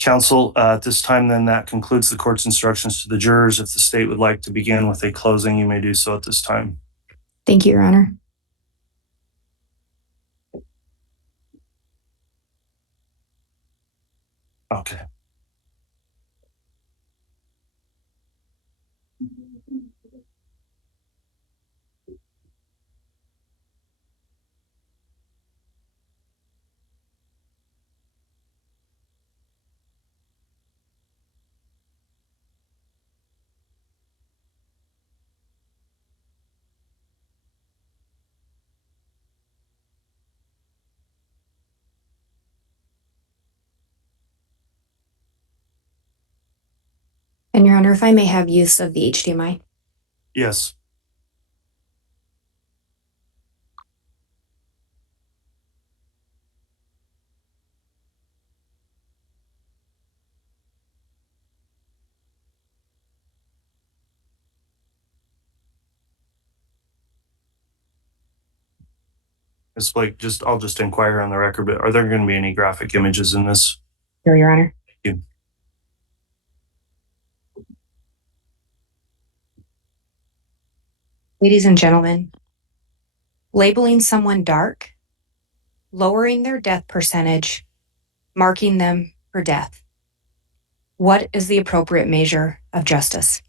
Counsel, at this time, then that concludes the court's instructions to the jurors. If the state would like to begin with a closing, you may do so at this time. Thank you, Your Honor. Okay. And Your Honor, if I may have use of the HDMI. Yes. Ms. Blake, I'll just inquire on the record, but are there going to be any graphic images in this? No, Your Honor. Thank you. Ladies and gentlemen, labeling someone dark, lowering their death percentage, marking them for death. What is the appropriate measure of justice?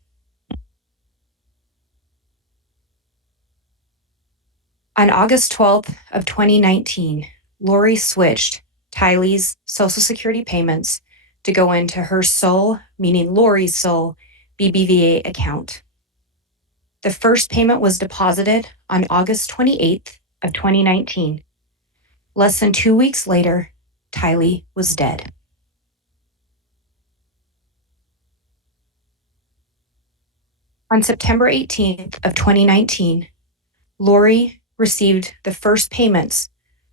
On August 12th of 2019, Lori switched Tylee's Social Security payments to go into her sole, meaning Lori's sole, BBVA account. The first payment was deposited on August 28th of 2019. Less than 2 weeks later, Tylee was dead. On September 18th of 2019, Lori received the first payments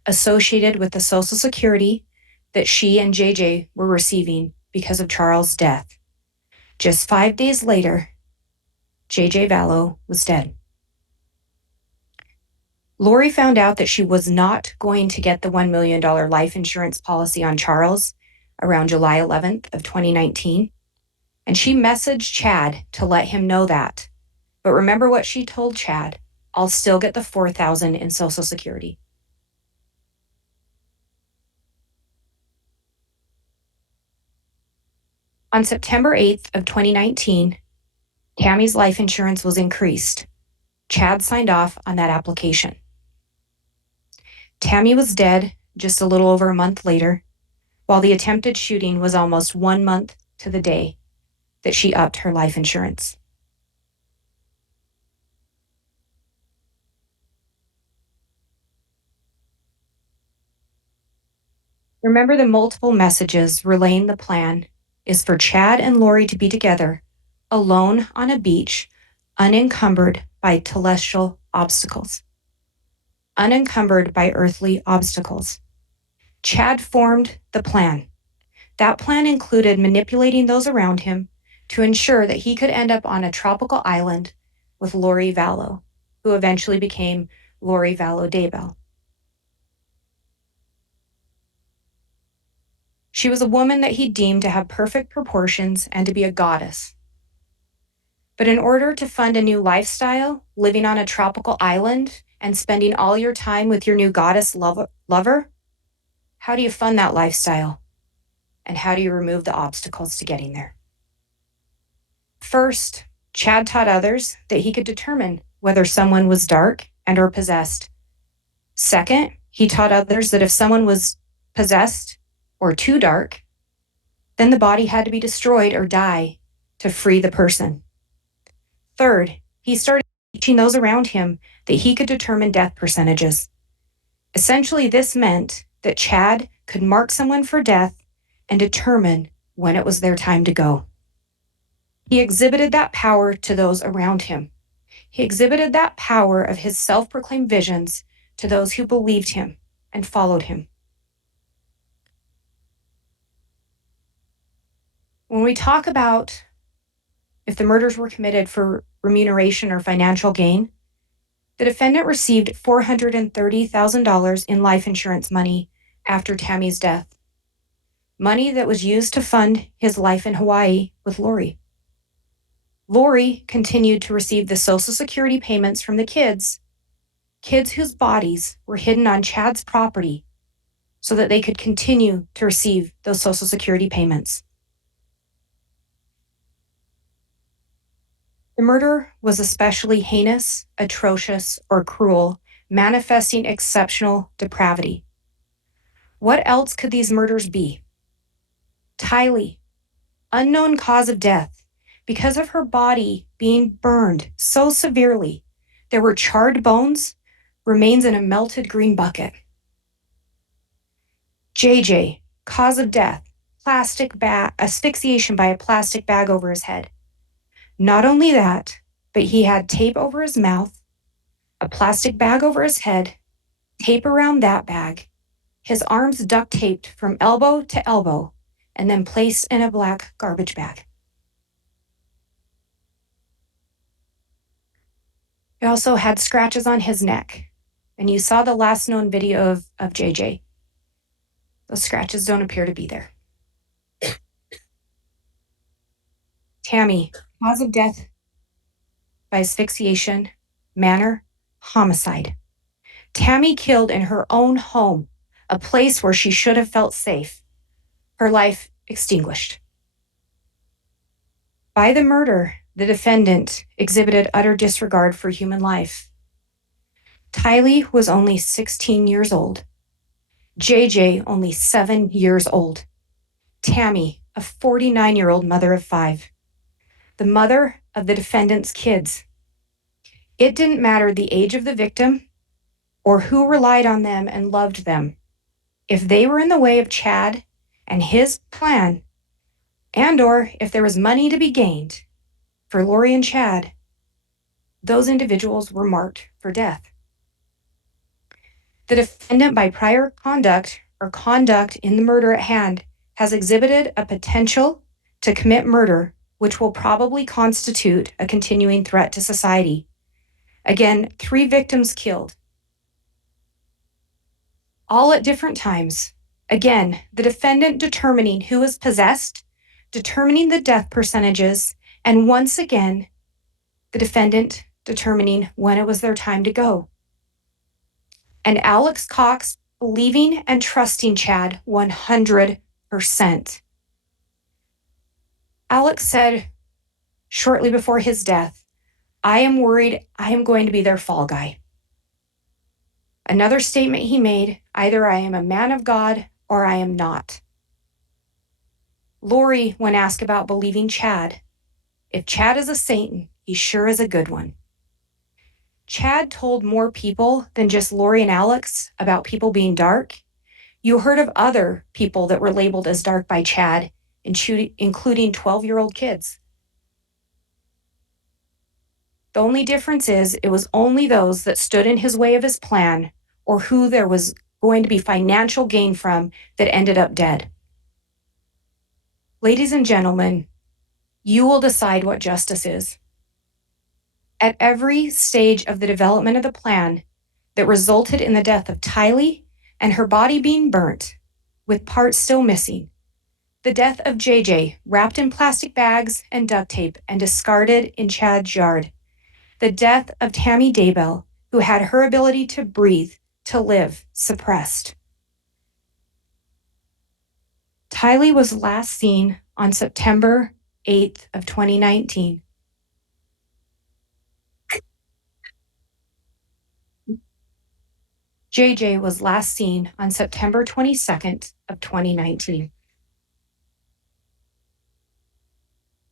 associated with the Social Security that she and JJ were receiving because of Charles' death. Just 5 days later, JJ Vallow was dead. Lori found out that she was not going to get the $1 million life insurance policy on Charles around July 11th of 2019, and she messaged Chad to let him know that. But remember what she told Chad: I'll still get the $4,000 in Social Security. On September 8th of 2019, Tammy's life insurance was increased. Chad signed off on that application. Tammy was dead just a little over a month later, while the attempted shooting was almost 1 month to the day that she upped her life insurance. Remember, the multiple messages relaying the plan is for Chad and Lori to be together, alone on a beach, unencumbered by celestial obstacles. Unencumbered by earthly obstacles. Chad formed the plan. That plan included manipulating those around him to ensure that he could end up on a tropical island with Lori Vallow, who eventually became Lori Vallow Daybell. She was a woman that he deemed to have perfect proportions and to be a goddess. But in order to fund a new lifestyle, living on a tropical island and spending all your time with your new goddess lover, how do you fund that lifestyle? And how do you remove the obstacles to getting there? First, Chad taught others that he could determine whether someone was dark and or possessed. Second, he taught others that if someone was possessed or too dark, then the body had to be destroyed or die to free the person. Third, he started teaching those around him that he could determine death percentages. Essentially, this meant that Chad could mark someone for death and determine when it was their time to go. He exhibited that power to those around him. He exhibited that power of his self-proclaimed visions to those who believed him and followed him. When we talk about if the murders were committed for remuneration or financial gain, the defendant received $430,000 in life insurance money after Tammy's death. money that was used to fund his life in Hawaii with Lori. Lori continued to receive the Social Security payments from the kids whose bodies were hidden on Chad's property so that they could continue to receive those Social Security payments. The murder was especially heinous, atrocious, or cruel, manifesting exceptional depravity. What else could these murders be? Tylee, unknown cause of death, because of her body being burned so severely, there were charred bones, remains in a melted green bucket. JJ, cause of death, plastic bag, asphyxiation by a plastic bag over his head. Not only that, but he had tape over his mouth, a plastic bag over his head, tape around that bag, his arms duct taped from elbow to elbow, and then placed in a black garbage bag. He also had scratches on his neck, and you saw the last known video of JJ. Those scratches don't appear to be there. Tammy, cause of death by asphyxiation, manner, homicide. Tammy killed in her own home, a place where she should have felt safe. Her life extinguished. By the murder, the defendant exhibited utter disregard for human life. Tylee was only 16 years old. JJ only 7 years old. Tammy, a 49-year-old mother of 5. The mother of the defendant's kids. It didn't matter the age of the victim or who relied on them and loved them. If they were in the way of Chad and his plan, and or if there was money to be gained for Lori and Chad, those individuals were marked for death. The defendant, by prior conduct or conduct in the murder at hand, has exhibited a potential to commit murder, which will probably constitute a continuing threat to society. Again, 3 victims killed, all at different times. Again, the defendant determining who was possessed, determining the death percentages, and once again, the defendant determining when it was their time to go. And Alex Cox believing and trusting Chad 100%. Alex said shortly before his death, "I am worried I am going to be their fall guy." Another statement he made, either I am a man of God or I am not. Lori, when asked about believing Chad, if Chad is a Satan, he sure is a good one. Chad told more people than just Lori and Alex about people being dark. You heard of other people that were labeled as dark by Chad, including 12-year-old kids. The only difference is it was only those that stood in his way of his plan or who there was going to be financial gain from that ended up dead. Ladies and gentlemen, you will decide what justice is. At every stage of the development of the plan that resulted in the death of Tylee and her body being burnt, with parts still missing, the death of JJ wrapped in plastic bags and duct tape and discarded in Chad's yard, the death of Tammy Daybell, who had her ability to breathe, to live, suppressed. Tylee was last seen on September 8th of 2019. JJ was last seen on September 22nd of 2019.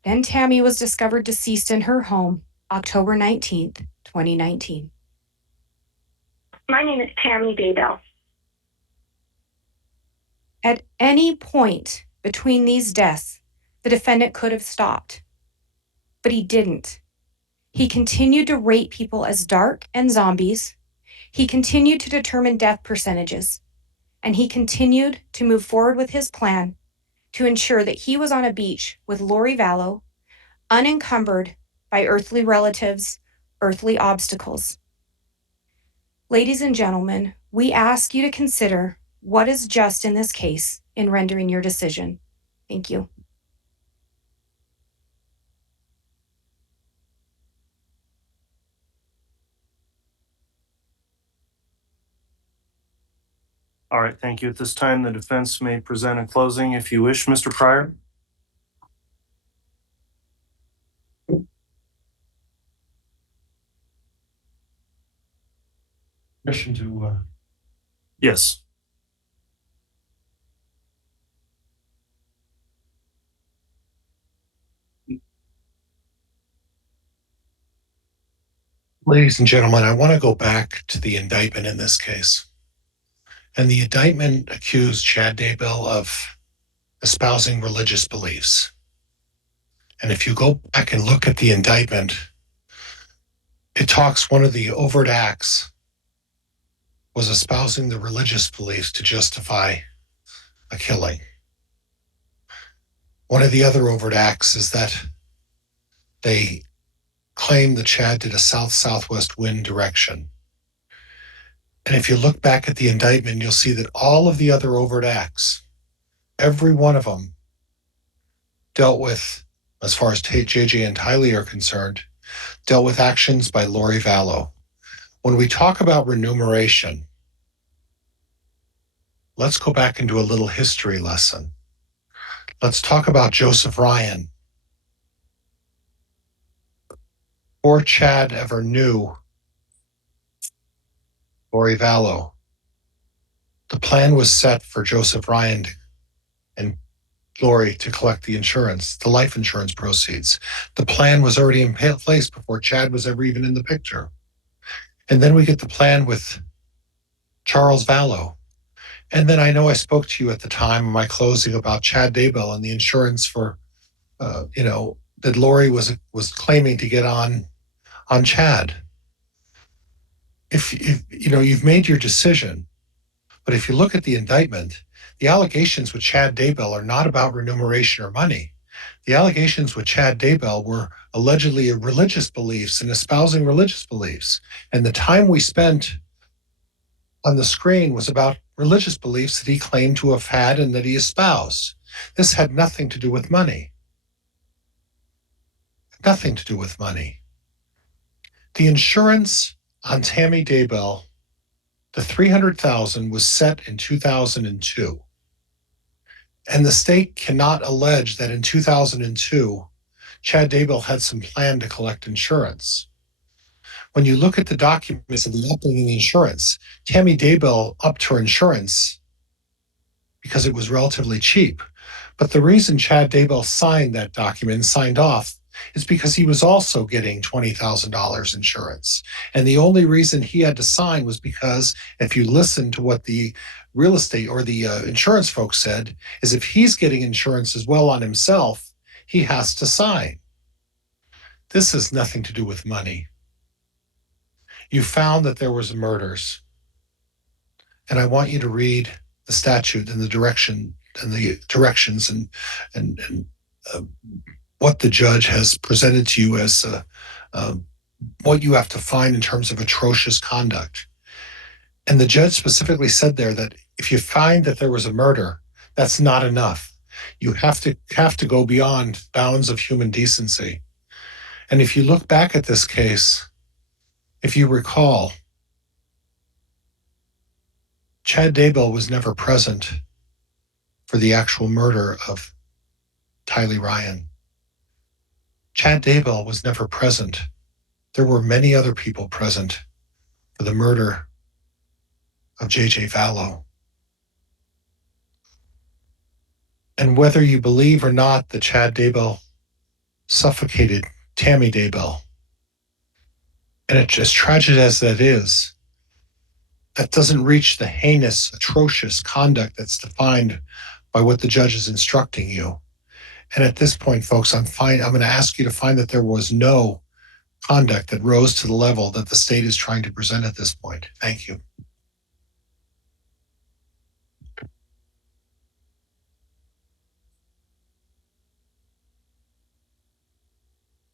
Then Tammy was discovered deceased in her home October 19th, 2019. My name is Tammy Daybell. At any point between these deaths, the defendant could have stopped, but he didn't. He continued to rate people as dark and zombies. He continued to determine death percentages, and he continued to move forward with his plan to ensure that he was on a beach with Lori Vallow, unencumbered by earthly relatives, earthly obstacles. Ladies and gentlemen, we ask you to consider what is just in this case in rendering your decision. Thank you. All right, thank you. At this time, the defense may present a closing if you wish, Mr. Pryor. Permission to, Yes. ladies and gentlemen, I want to go back to the indictment in this case. And the indictment accused Chad Daybell of espousing religious beliefs. And if you go back and look at the indictment, it talks one of the overt acts was espousing the religious beliefs to justify a killing. One of the other overt acts is that they claim that Chad did a south-southwest wind direction. And if you look back at the indictment, you'll see that all of the other overt acts, every one of them, dealt with, as far as JJ and Tylee are concerned, dealt with actions by Lori Vallow. When we talk about remuneration, let's go back and do a little history lesson. Let's talk about Joseph Ryan. Before Chad ever knew Lori Vallow, the plan was set for Joseph Ryan and Lori to collect the insurance, the life insurance proceeds. The plan was already in place before Chad was ever even in the picture. And then we get the plan with Charles Vallow. And then I know I spoke to you at the time in my closing about Chad Daybell and the insurance for, that Lori was claiming to get on Chad. If you've made your decision, but if you look at the indictment, the allegations with Chad Daybell are not about remuneration or money. The allegations with Chad Daybell were allegedly religious beliefs and espousing religious beliefs. And the time we spent on the screen was about religious beliefs that he claimed to have had and that he espoused. This had nothing to do with money. Nothing to do with money. The insurance on Tammy Daybell, the $300,000 was set in 2002. And the state cannot allege that in 2002, Chad Daybell had some plan to collect insurance. When you look at the documents of the upping of the insurance, Tammy Daybell upped her insurance because it was relatively cheap. But the reason Chad Daybell signed that document, signed off, is because he was also getting $20,000 insurance. And the only reason he had to sign was because if you listen to what the real estate or the insurance folks said, is if he's getting insurance as well on himself, he has to sign. This has nothing to do with money. You found that there was murders. And I want you to read the statute and the direction and the directions and what the judge has presented to you as what you have to find in terms of atrocious conduct. And the judge specifically said there that if you find that there was a murder, that's not enough. You have to go beyond bounds of human decency. And if you look back at this case, if you recall, Chad Daybell was never present for the actual murder of Tylee Ryan. Chad Daybell was never present. There were many other people present for the murder of JJ Vallow. And whether you believe or not that Chad Daybell suffocated Tammy Daybell, and it's as tragic as that is, that doesn't reach the heinous, atrocious conduct that's defined by what the judge is instructing you. And at this point, folks, I'm going to ask you to find that there was no conduct that rose to the level that the state is trying to present at this point. Thank you.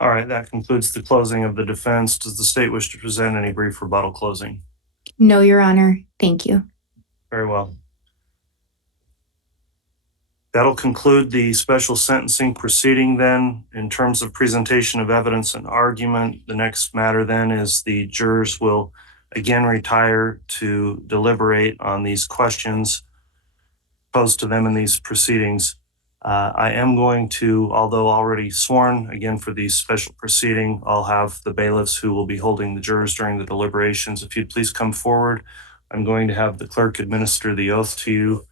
All right, that concludes the closing of the defense. Does the state wish to present any brief rebuttal closing? No, Your Honor. Thank you. Very well. That'll conclude the special sentencing proceeding then. In terms of presentation of evidence and argument, the next matter then is the jurors will again retire to deliberate on these questions posed to them in these proceedings. I am going to, although already sworn again for the special proceeding, I'll have the bailiffs who will be holding the jurors during the deliberations. If you'd please come forward, I'm going to have the clerk administer the oath to you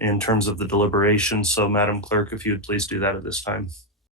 in terms of the deliberation. So Madam Clerk, if you would please do that at this time.